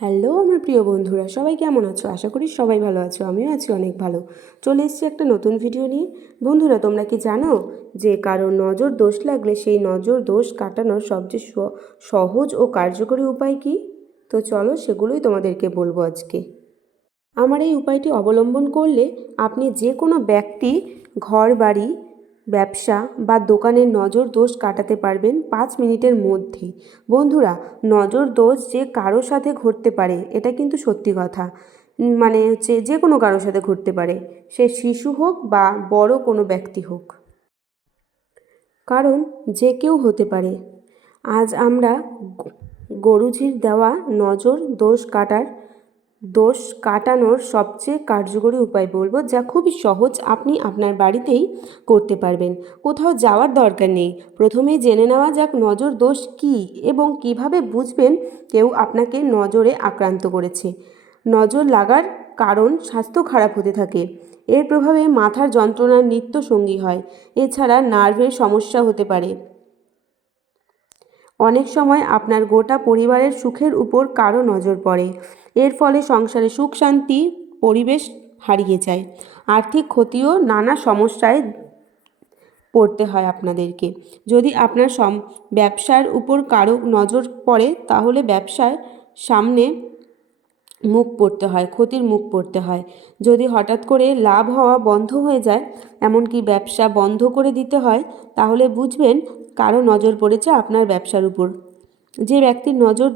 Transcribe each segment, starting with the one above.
Hello, আমার প্রিয় বন্ধুরা, সবাই কেমন আছো? আশা করি সবাই ভালো আছো, আমিও আছি অনেক ভালো। চলে এসেছি একটা নতুন ভিডিও নিয়ে। বন্ধুরা, তোমরা কি জানো যে কারও নজর দোষ লাগলে সেই নজর দোষ কাটানোর সবচেয়ে সহজ ও কার্যকরী উপায় কি? তো চলো সেগুলোই তোমাদেরকে বলব আজকে। আমার এই উপায়টি অবলম্বন করলে আপনি যে কোনো ব্যক্তি ঘর বাড়ি ব্যবসা বা দোকানের নজর দোষ কাটাতে পারবেন পাঁচ মিনিটের মধ্যে। বন্ধুরা, নজর দোষ যে কারোর সাথে ঘটতে পারে, এটা কিন্তু সত্যি কথা। মানে হচ্ছে যে কোনো কারোর সাথে ঘটতে পারে, সে শিশু হোক বা বড় কোনো ব্যক্তি হোক। কারণ যে কেউ হতে পারে। আজ আমরা গরুজির দেওয়া নজর দোষ কাটার দোষ কাটানোর সবচেয়ে কার্যকরী উপায় বলব, যা খুবই সহজ আপনি আপনার বাড়িতেই করতে পারবেন। কোথাও যাওয়ার দরকার নেই। প্রথমেই জেনে নেওয়া যাক নজর দোষ কী এবং কীভাবে বুঝবেন কেউ আপনাকে নজরে আক্রান্ত করেছে। নজর লাগার কারণ স্বাস্থ্য খারাপ হতে থাকে। এর প্রভাবে মাথার যন্ত্রণার নিত্য সঙ্গী হয়। এছাড়া নার্ভের সমস্যা হতে পারে। অনেক সময় আপনার গোটা পরিবারের সুখের উপর কারও নজর পড়ে। এর ফলে সংসারে সুখ, শান্তি, পরিবেশ হারিয়ে যায়। আর্থিক ক্ষতিও নানা সমস্যায় পড়তে হয় আপনাদেরকে। যদি আপনার সম, ব্যবসার উপর কারও নজর পড়ে, তাহলে ব্যবসার সামনে মুখ পড়তে হয়, ক্ষতির মুখ পড়তে হয়। যদি হঠাৎ করে লাভ হওয়া বন্ধ হয়ে যায়, এমনকি ব্যবসা বন্ধ করে দিতে হয়, তাহলে বুঝবেন কারও নজর পড়েছে আপনার ব্যবসার উপর। যে ব্যক্তির নজর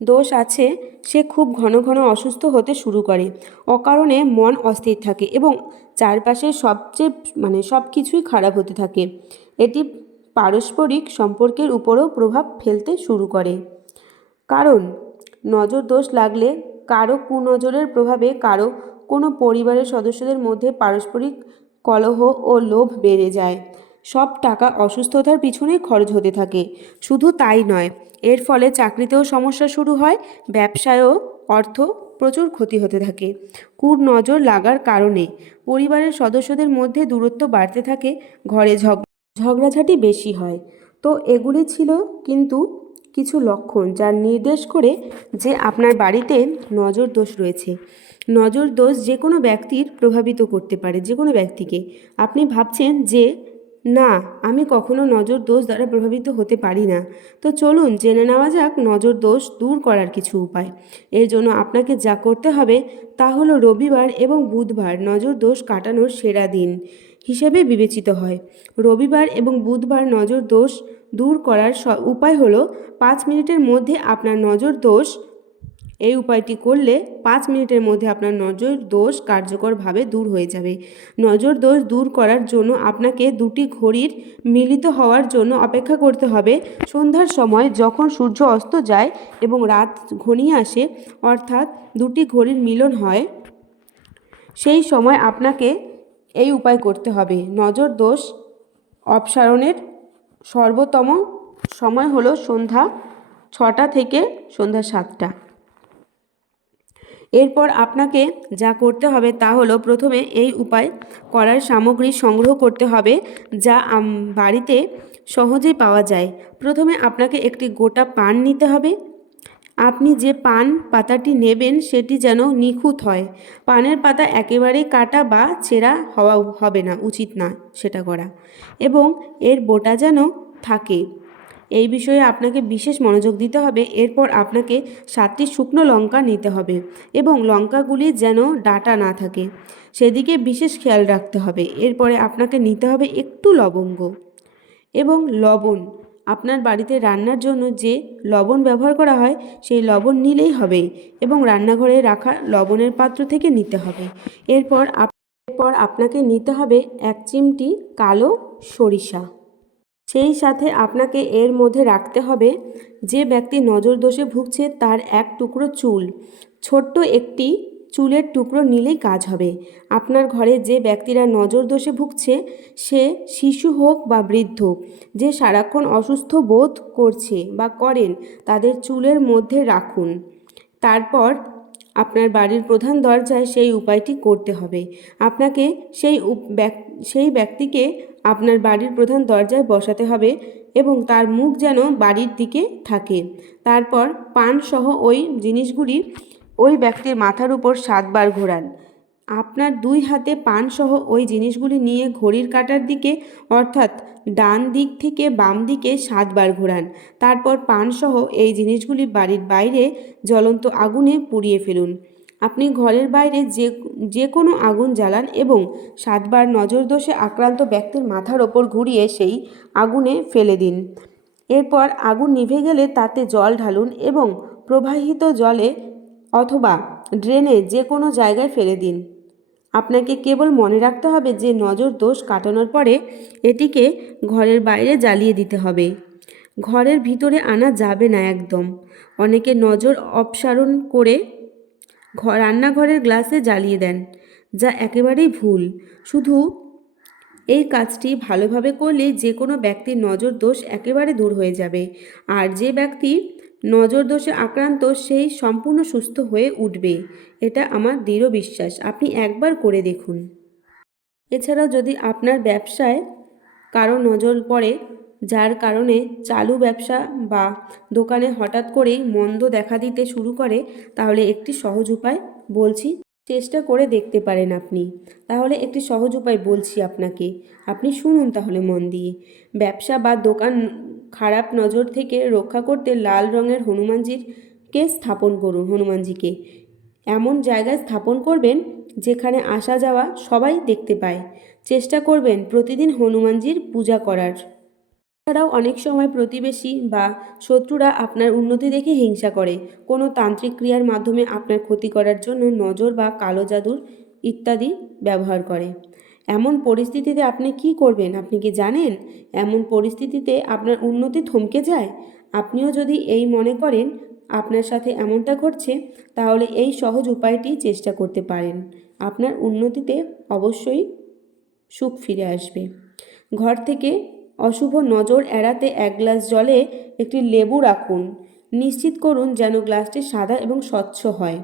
দোষ আছে, সে খুব ঘন ঘন অসুস্থ হতে শুরু করে। অকারণে মন অস্থির থাকে এবং চারপাশে সবচেয়ে মানে সব কিছুই খারাপ হতে থাকে। এটি পারস্পরিক সম্পর্কের উপরও প্রভাব ফেলতে শুরু করে। কারণ, নজর দোষ লাগলে কারও কুনজরের প্রভাবে, কারও কোনো পরিবারের সদস্যদের মধ্যে পারস্পরিক কলহ ও লোভ বেড়ে যায়। সব টাকা অসুস্থতার পিছনে খরচ হতে থাকে। শুধু তাই নয়, এর ফলে চাকরিতেও সমস্যা শুরু হয়, ব্যবসায়ও অর্থ প্রচুর ক্ষতি হতে থাকে। কুনজর লাগার কারণে পরিবারের সদস্যদের মধ্যে দূরত্ব বাড়তে থাকে, ঘরে ঝগ ঝগড়াঝাটি বেশি হয়। তো এগুলি ছিল কিন্তু কিছু লক্ষণ যা নির্দেশ করে যে আপনার বাড়িতে নজর দোষ রয়েছে। নজর দোষ যে কোনো ব্যক্তির প্রভাবিত করতে পারে, যে কোনো ব্যক্তিকে। আপনি ভাবছেন যে, না, আমি কখনো নজর দোষ দ্বারা প্রভাবিত হতে পারি না। তো চলুন জেনে নেওয়া যাক নজর দোষ দূর করার কিছু উপায়। এর জন্য আপনাকে যা করতে হবে তা হলো রবিবার এবং বুধবার নজর দোষ কাটানোর সেরা দিন হিসেবে বিবেচিত হয়। রবিবার এবং বুধবার নজর দোষ দূর করার উপায় হলো পাঁচ মিনিটের মধ্যে আপনার নজর দোষ। এই উপায়টি করলে পাঁচ মিনিটের মধ্যে আপনার নজর দোষ কার্যকরভাবে দূর হয়ে যাবে। নজর দোষ দূর করার জন্য আপনাকে দুটি ঘড়ির মিলিত হওয়ার জন্য অপেক্ষা করতে হবে। সন্ধ্যার সময় যখন সূর্য অস্ত যায় এবং রাত ঘনিয়ে আসে, অর্থাৎ দুটি ঘড়ির মিলন হয়, সেই সময় আপনাকে এই উপায় করতে হবে। নজর দোষ অপসারণের সর্বোত্তম সময় হলো সন্ধ্যা ছটা থেকে সন্ধ্যা সাতটা। এরপর আপনাকে যা করতে হবে তা হলো প্রথমে এই উপায় করার সামগ্রী সংগ্রহ করতে হবে যা বাড়িতে সহজেই পাওয়া যায়। প্রথমে আপনাকে একটি গোটা পান নিতে হবে। আপনি যে পান পাতাটি নেবেন সেটি যেন নিখুঁত হয়। পানের পাতা একেবারেই কাটা বা ছেঁড়া হওয়া হবে না, উচিত না সেটা করা। এবং এর বোটা যেন থাকে। এই বিষয়ে আপনাকে বিশেষ মনোযোগ দিতে হবে। এরপর আপনাকে সাতটি শুকনো লঙ্কা নিতে হবে এবং লঙ্কাগুলি যেন ডাটা না থাকে। সেদিকে বিশেষ খেয়াল রাখতে হবে। এরপরে আপনাকে নিতে হবে একটু লবঙ্গ এবং লবণ। আপনার বাড়িতে রান্নার জন্য যে লবণ ব্যবহার করা হয়, সেই লবণ নিলেই হবে এবং রান্নাঘরে রাখা লবণের পাত্র থেকে নিতে হবে। এরপর এরপর আপনাকে নিতে হবে এক চিমটি কালো সরিষা। সেই সাথে আপনাকে এর মধ্যে রাখতে হবে যে ব্যক্তি নজর দোষে ভুগছে তার এক টুকরো চুল। ছোট্ট একটি চুলের টুকরো নিলেই কাজ হবে। আপনার ঘরে যে ব্যক্তিরা নজর দোষে ভুগছে, সে শিশু হোক বা বৃদ্ধ, যে সারাক্ষণ অসুস্থ বোধ করছে বা করেন, তাদের চুলের মধ্যে রাখুন। তারপর আপনার বাড়ির প্রধান দরজায় সেই উপায়টি করতে হবে। আপনাকে সেই সেই ব্যক্তিকে আপনার বাড়ির প্রধান দরজায় বসাতে হবে এবং তার মুখ যেন বাড়ির দিকে থাকে। তারপর পানসহ ওই জিনিসগুলি ওই ব্যক্তির মাথার উপর সাতবার ঘোরান। আপনার দুই হাতে পান সহ ওই জিনিসগুলি নিয়ে ঘড়ির কাঁটার দিকে, অর্থাৎ ডান দিক থেকে বাম দিকে সাতবার ঘোরান। তারপর পান সহ এই জিনিসগুলি বাড়ির বাইরে জ্বলন্ত আগুনে পুড়িয়ে ফেলুন। আপনি ঘরের বাইরে যে যে কোনো আগুন জ্বালান এবং সাতবার নজরদোষে আক্রান্ত ব্যক্তির মাথার ওপর ঘুরিয়ে সেই আগুনে ফেলে দিন। এরপর আগুন নিভে গেলে তাতে জল ঢালুন এবং প্রবাহিত জলে অথবা ড্রেনে যে কোনো জায়গায় ফেলে দিন। আপনাকে কেবল মনে রাখতে হবে যে নজর দোষ কাটানোর পরে এটিকে ঘরের বাইরে জ্বালিয়ে দিতে হবে। ঘরের ভিতরে আনা যাবে না একদম। অনেকে নজর অপসারণ করে ঘর রান্নাঘরের গ্লাসে জ্বালিয়ে দেন, যা একেবারেই ভুল। শুধু এই কাজটি ভালোভাবে করলে যে কোনো ব্যক্তির নজর দোষ একেবারে দূর হয়ে যাবে। আর যে ব্যক্তি নজর দোষে আক্রান্ত, সেই সম্পূর্ণ সুস্থ হয়ে উঠবে। এটা আমার দৃঢ় বিশ্বাস। আপনি একবার করে দেখুন। এছাড়াও যদি আপনার ব্যবসায় কারও নজর পড়ে, যার কারণে চালু ব্যবসা বা দোকানে হঠাৎ করেই মন্দ দেখা দিতে শুরু করে, তাহলে একটি সহজ উপায় বলছি, চেষ্টা করে দেখতে পারেন আপনি। তাহলে একটি সহজ উপায় বলছি আপনাকে। আপনি শুনুন তাহলে মন দিয়ে। ব্যবসা বা দোকান খারাপ নজর থেকে রক্ষা করতে লাল রঙের হনুমানজিকে স্থাপন করুন, হনুমানজিকে। এমন জায়গায় স্থাপন করবেন যেখানে আসা যাওয়া সবাই দেখতে পায়। চেষ্টা করবেন প্রতিদিন হনুমানজির পূজা করার। এছাড়াও অনেক সময় প্রতিবেশী বা শত্রুরা আপনার উন্নতি দেখে হিংসা করে। কোনো তান্ত্রিক ক্রিয়ার মাধ্যমে আপনার ক্ষতি করার জন্য নজর বা কালো জাদুর ইত্যাদি ব্যবহার করে। এমন পরিস্থিতিতে আপনি কি করবেন? আপনি কি জানেন? এমন পরিস্থিতিতে আপনার উন্নতি থমকে যায়? আপনিও যদি এই মনে করেন, আপনার সাথে এমনটা ঘটছে, তাহলে এই সহজ উপায়টি চেষ্টা করতে পারেন। আপনার উন্নতিতে অবশ্যই সুখ ফিরে আসবে। ঘর থেকে অশুভ নজর এড়াতে এক গ্লাস জলে একটি লেবু রাখুন। নিশ্চিত করুন যেন গ্লাসটি সাদা এবং স্বচ্ছ হয়।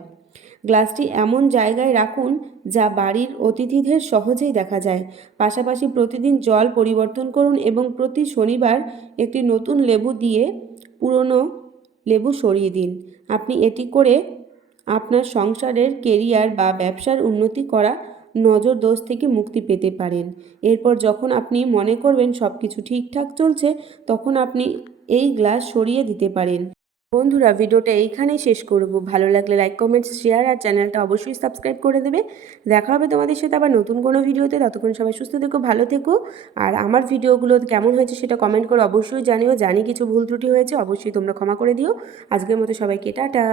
গ্লাসটি এমন জায়গায় রাখুন যা বাড়ির অতিথিদের সহজেই দেখা যায়। পাশাপাশি প্রতিদিন জল পরিবর্তন করুন এবং প্রতি শনিবার একটি নতুন লেবু দিয়ে পুরনো লেবু সরিয়ে দিন। আপনি এটি করে আপনার সংসারের কেরিয়ার বা ব্যবসার উন্নতি করা নজর দোষ থেকে মুক্তি পেতে পারেন। এরপর যখন আপনি মনে করবেন সব কিছু ঠিকঠাক চলছে, তখন আপনি এই গ্লাস সরিয়ে দিতে পারেন। বন্ধুরা, ভিডিওটা এইখানেই শেষ করব। ভালো লাগলে লাইক কমেন্টস শেয়ার আর চ্যানেলটা অবশ্যই সাবস্ক্রাইব করে দেবে। দেখা হবে তোমাদের সাথে আবার নতুন কোনো ভিডিওতে। ততক্ষণ সবাই সুস্থ থেকো, ভালো থেকো। আর আমার ভিডিওগুলো কেমন হয়েছে সেটা কমেন্ট করে অবশ্যই জানিও। জানি কিছু ভুল ত্রুটি হয়েছে, অবশ্যই তোমরা ক্ষমা করে দিও। আজকের মতো সবাইকে টাটা।